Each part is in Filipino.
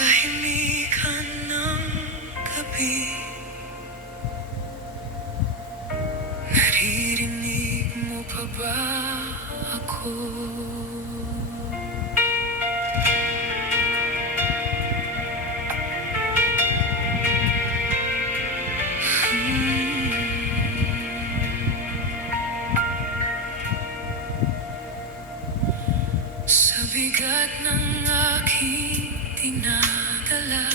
katahimikan ng gabi, naririnig mo pa ba ako? Sa bigat ng aking dinadala,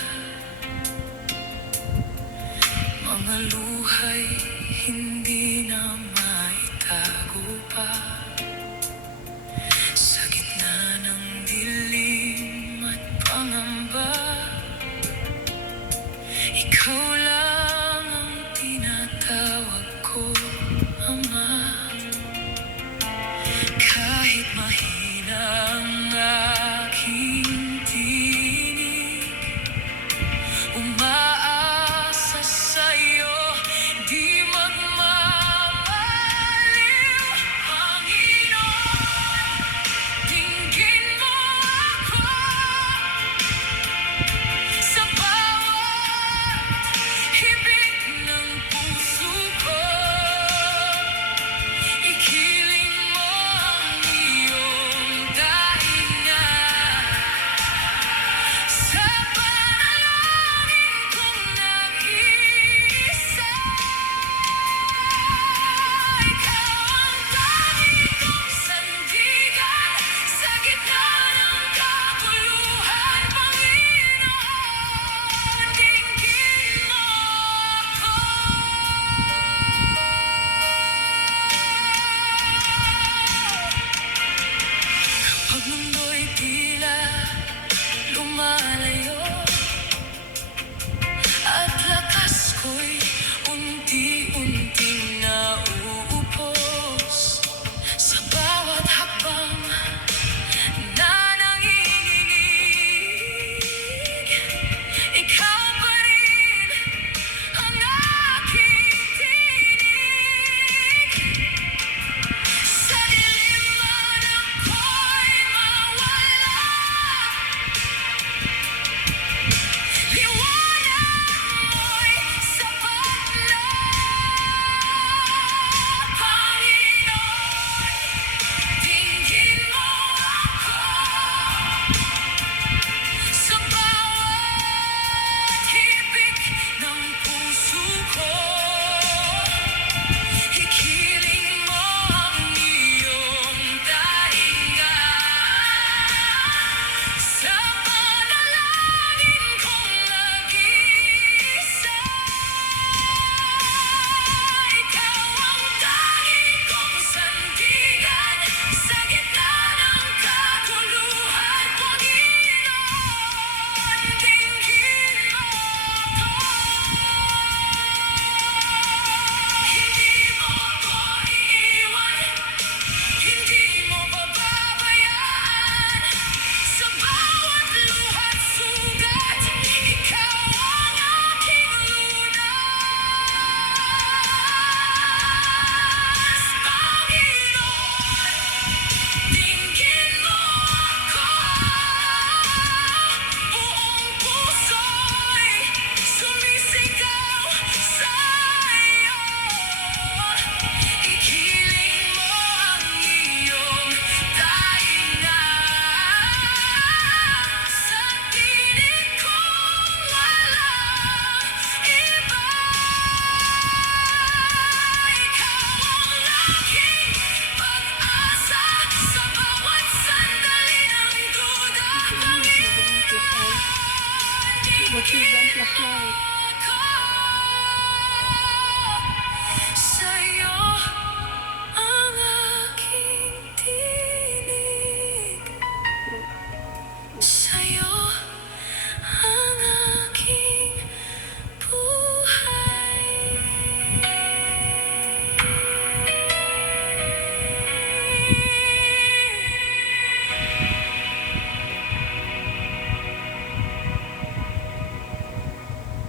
mga luhay hindi na maitago pa. Sa gitna ng dilim at pangamba, ikaw lang ang tinatawag ko, Ama. Kahit mahina ang aking tinig, umaasa sa'yo, di magmamaliw. Panginoon, dinggin mo ako sa bawat hibig ng puso ko. Ikiling mo ang iyong dahinga sa panalangin kong nag-iisa. Ikaw ang tanging kong sandigan sa gitna ng kaguluhan. Panginoon, dinggin mo ako. Pag mundo'y tila lumalayo at lakas ko'y unti-unting nauubos, sa bawat hakbang na nanginginig, ikaw pa rin ang aking tinig. Sa dilim man ako'y mawala, liwanag mo'y sapat na. Panginoon, dinggin mo ako sa bawat hibig ng puso ko. Ikiling mo ang iyong dahinga sa panalangin kong nag-iisa. Ikaw ang tanging kong sandigan sa gitna ng kaguluhan. Panginoon, dinggin mo ako. Hindi mo ko iiwan, hindi mo pababayaan. Sa bawat luha't sugat, ikaw ang aking lunas. Panginoon, dinggin mo ako. Buong puso'y sumisigaw sa'yo. Ikiling mo ang iyong dahinga sa tinig kong walang iba. Ikaw ang aking pag-asa sa bawat sandali ng duda. Panginoon, dinggin mo